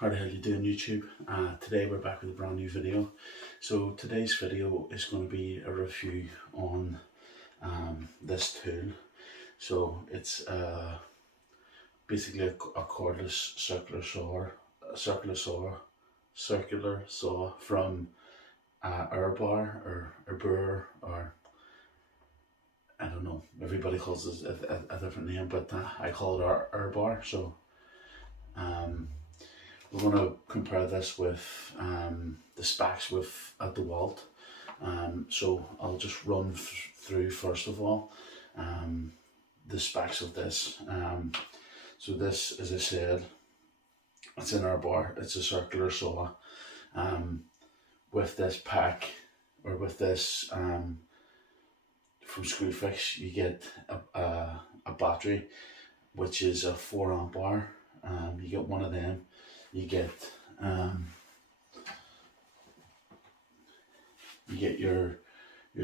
How the hell you doing, YouTube? Today we're back with a brand new video. So today's video is going to be a review on this tool. So it's basically a cordless circular saw from Erbauer or Erbauer, or I don't know, everybody calls it a different name, but I call it Erbauer. So we're going to compare this with the specs with a DeWalt. So I'll just run through first of all the specs of this. So this, as I said, it's an Erbauer. It's a circular saw. With this pack, or with this from Screwfix, you get a battery, which is a 4 amp hour. You get one of them. You get your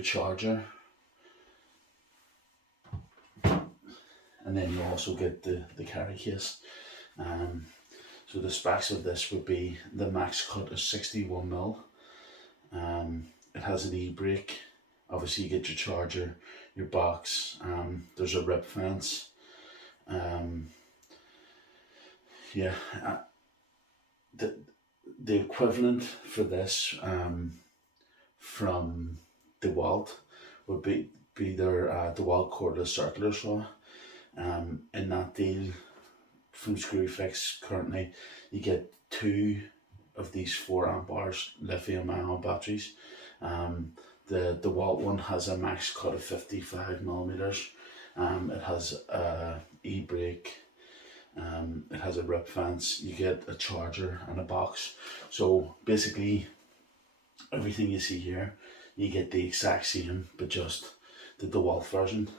charger, and then you also get the carry case. So the specs of this would be the max cut is 61mm. It has an e-brake. Obviously you get your charger, your box, there's a rip fence. The equivalent for this from DeWalt would be their DeWalt Cordless circular saw. In that deal from Screwfix currently, you get 2 of these 4 amp hours lithium ion batteries. The DeWalt one has a max cut of 55mm. It has a e-brake. It has a rip fence. You get a charger and a box. So basically everything you see here, you get the exact same, but just the DeWalt version.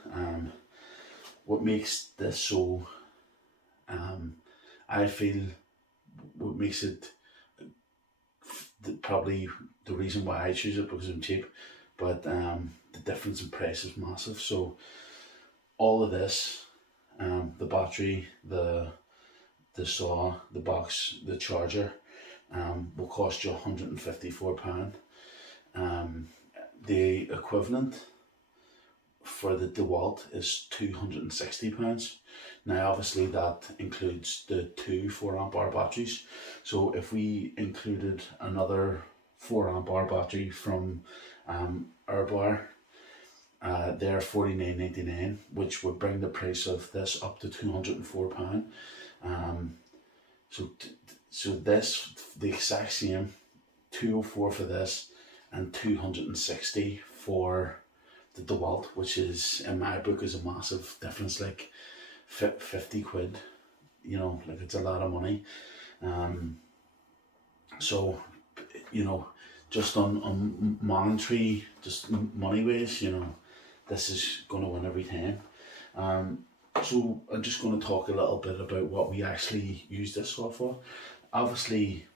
What makes this so, I feel, what makes it probably the reason why I choose it, because I'm cheap, but the difference in price is massive. So all of this, the battery, the saw, the box, the charger, will cost you £154. The equivalent for the DeWalt is £260. Now obviously that includes the 2 4 amp hour batteries. So if we included another 4 amp hour battery from Erbauer, they're £49.99, which would bring the price of this up to £204. So this, the exact same, 204 for this and 260 for the DeWalt, which is, in my book, is a massive difference, like 50 quid, you know, like it's a lot of money. So, you know, just on monetary, just money ways, you know, this is going to win every time. So I'm just going to talk a little bit about what we actually use this saw for. Obviously,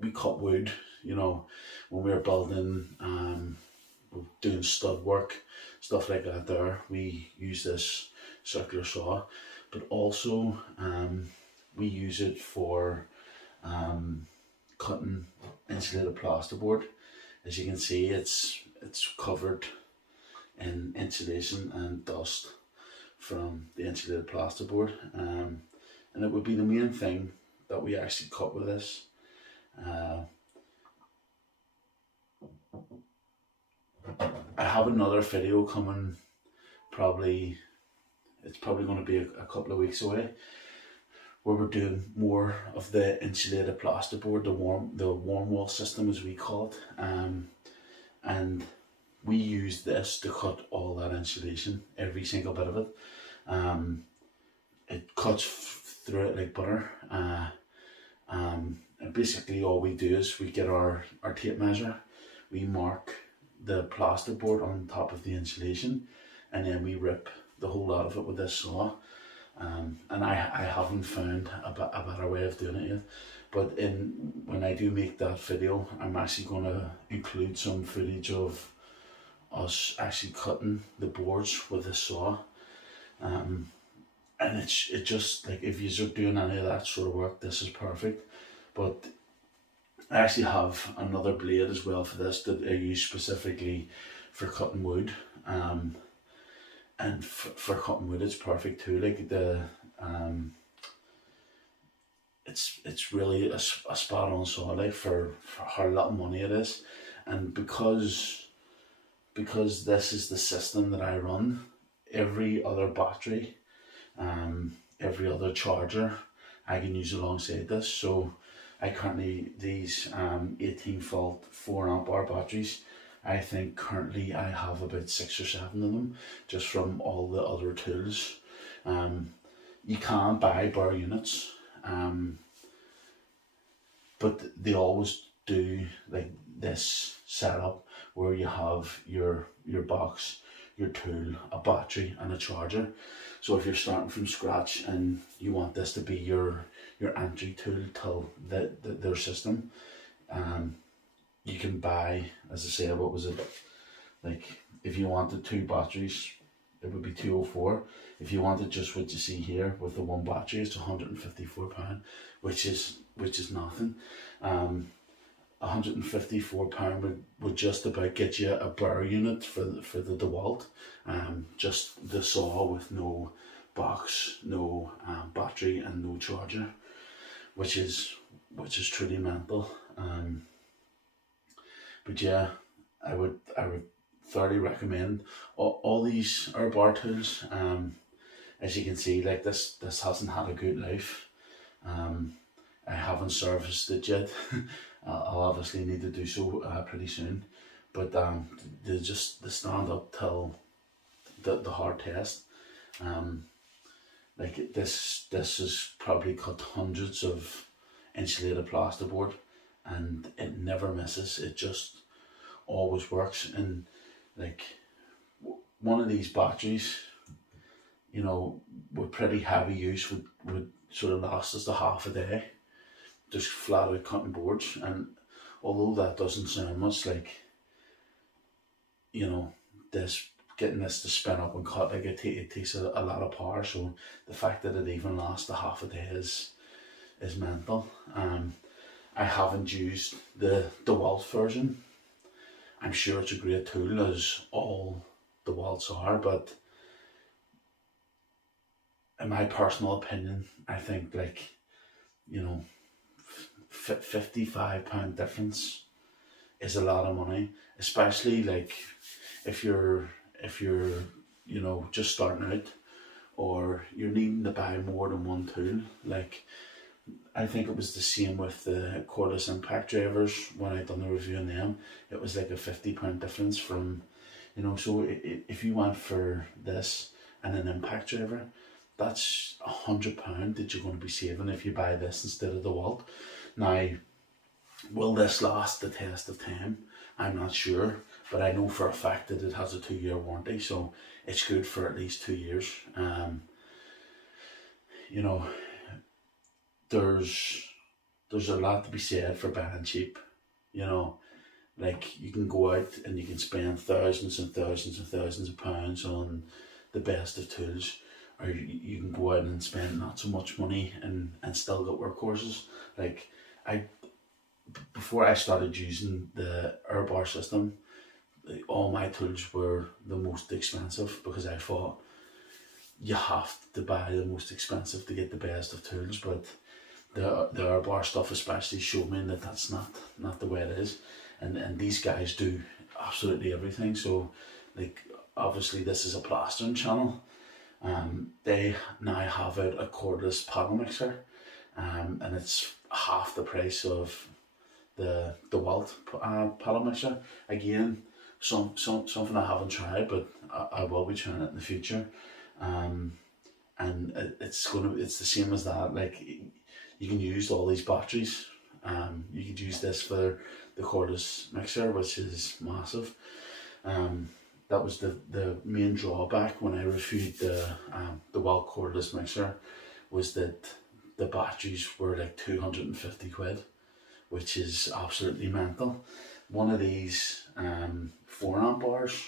we cut wood, you know, when we're building, we're doing stud work, stuff like that there, we use this circular saw. But also, we use it for cutting insulated plasterboard. As you can see, it's covered in insulation and dust from the insulated plasterboard, and it would be the main thing that we actually cut with this. I have another video coming, it's probably going to be a couple of weeks away, where we're doing more of the insulated plasterboard, the warm wall system as we call it, and we use this to cut all that insulation, every single bit of it. It cuts through it like butter. And basically all we do is we get our tape measure, we mark the plasterboard on top of the insulation, and then we rip the whole lot of it with this saw. And I haven't found a better way of doing it yet. But when I do make that video, I'm actually going to include some footage of us actually cutting the boards with this saw. and it just like if you're doing any of that sort of work, this is perfect. But I actually have another blade as well for this that I use specifically for cutting wood. And for cutting wood, it's perfect too. Like it's really a spot on saw, like for how little money it is, and because this is the system that I run, every other battery, every other charger, I can use alongside this. So I currently, these 18 volt 4 amp hour batteries, I think currently I have about 6 or 7 of them, just from all the other tools. You can buy bar units, but they always do like this setup where you have your box, your tool, a battery and a charger. So if you're starting from scratch and you want this to be your entry tool till their system, you can buy, as I say, what was it, like if you wanted 2 batteries, it would be 204. If you wanted just what you see here with the 1 battery, it's £154, which is nothing. £154 would just about get you a bar unit for the DeWalt, just the saw with no box, no battery and no charger, which is truly mental. But yeah, I would thoroughly recommend all these Erbauer tools. As you can see, like this hasn't had a good life. I haven't serviced it yet. I'll obviously need to do so pretty soon. But they stand up till the hard test. Like this has probably cut hundreds of insulated plasterboard, and it never misses. It just always works. And like one of these batteries, you know, with pretty heavy use would sort of last us to half a day, just flat out cutting boards. And although that doesn't sound much, like, you know, getting this to spin up and cut, like it takes a lot of power. So the fact that it even lasts a half a day is mental. I haven't used the DeWalt version. I'm sure it's a great tool, as all DeWalts are, but in my personal opinion, I think, like, you know, £55 difference is a lot of money, especially like if you're you know, just starting out, or you're needing to buy more than one tool. Like I think it was the same with the cordless impact drivers. When I done the review on them, it was like a £50 difference from, you know, so if you went for this and an impact driver, that's £100 that you're going to be saving if you buy this instead of the DeWalt. Now, will this last the test of time? I'm not sure, but I know for a fact that it has a 2-year warranty, so it's good for at least 2 years. You know, there's a lot to be said for buying cheap. You know, like you can go out and you can spend thousands and thousands and thousands of pounds on the best of tools, or you can go out and spend not so much money and still get workhorses. Like before I started using the Erbauer system, all my tools were the most expensive, because I thought you have to buy the most expensive to get the best of tools. But the Erbauer stuff especially showed me that that's not the way it is, and these guys do absolutely everything. So like obviously this is a plastering channel. They now have a cordless paddle mixer, and it's half the price of the DeWalt paddle mixer. Again, something I haven't tried, but I will be trying it in the future. And it's the same as that. Like you can use all these batteries. You could use this for the cordless mixer, which is massive. That was the main drawback when I reviewed the DeWalt cordless mixer, was that the batteries were like 250 quid, which is absolutely mental. One of these 4 amp hours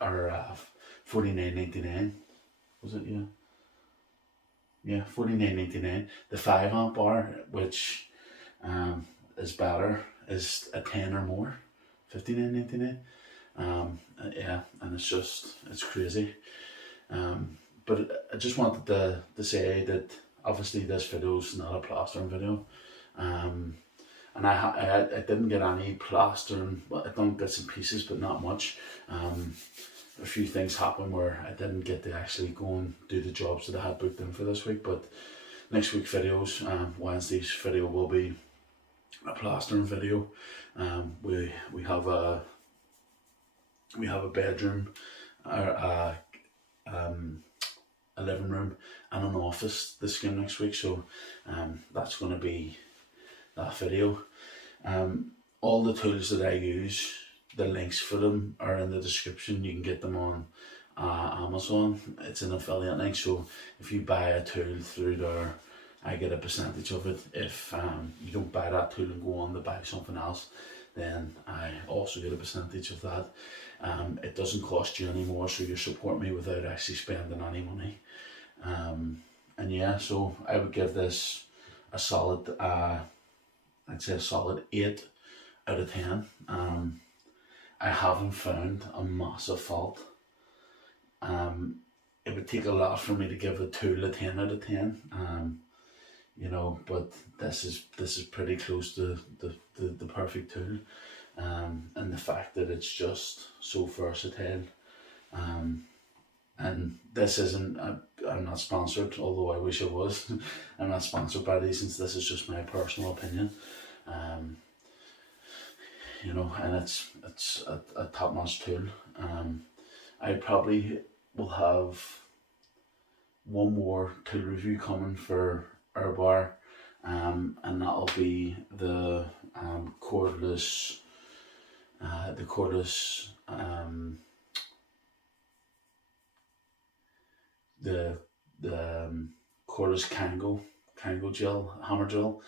are £49.99. Was it? Yeah. Yeah, 49.99. The 5 amp hour, which is better, is a 10 or more, 59.99. Yeah, and it's crazy. But I just wanted to say that obviously this video is not a plastering video. And I didn't get any plastering. Well, I done bits and pieces, but not much. A few things happened where I didn't get to actually go and do the jobs that I had booked in for this week. But next week videos, Wednesday's video will be a plastering video. We have a bedroom, or a living room and an office this game next week, so that's going to be that video. All the tools that I use, the links for them are in the description. You can get them on Amazon. It's an affiliate link, so if you buy a tool through there, I get a percentage of it. If you don't buy that tool and go on to buy something else, then I also get a percentage of that. It doesn't cost you any more, so you support me without actually spending any money. And yeah, so I would give this a solid, I'd say a solid 8 out of 10. I haven't found a massive fault. It would take a lot for me to give a tool a 10 out of 10. You know, but this is pretty close to the perfect tool. And the fact that it's just so versatile. And this isn't, I'm not sponsored, although I wish I was. I'm not sponsored by these, since this is just my personal opinion. You know, and it's a top-notch tool. I probably will have one more tool review coming for Erbauer, and that'll be the cordless, the cordless Kango gel, hammer drill.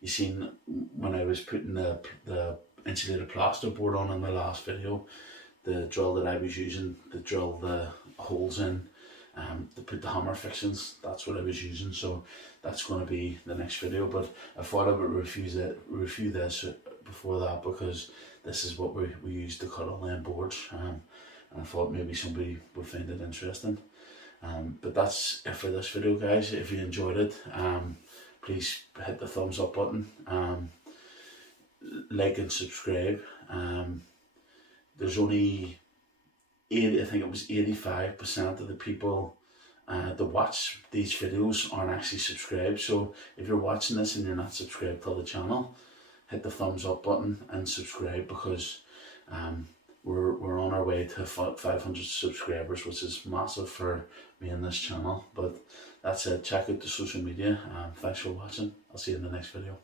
You seen when I was putting the insulated plaster board on in the last video, the drill that I was using to drill the holes in, to put the hammer fixings, that's what I was using. So that's going to be the next video, but I thought I would review this before that, because this is what we use to cut all them boards, and I thought maybe somebody would find it interesting. But that's it for this video, guys. If you enjoyed it, please hit the thumbs up button, like and subscribe. There's only 80, I think it was 85% of the people that watch these videos aren't actually subscribed. So if you're watching this and you're not subscribed to the channel, hit the thumbs up button and subscribe, because we're on our way to 500 subscribers, which is massive for me and this channel. But that's it. Check out the social media. Thanks for watching. I'll see you in the next video.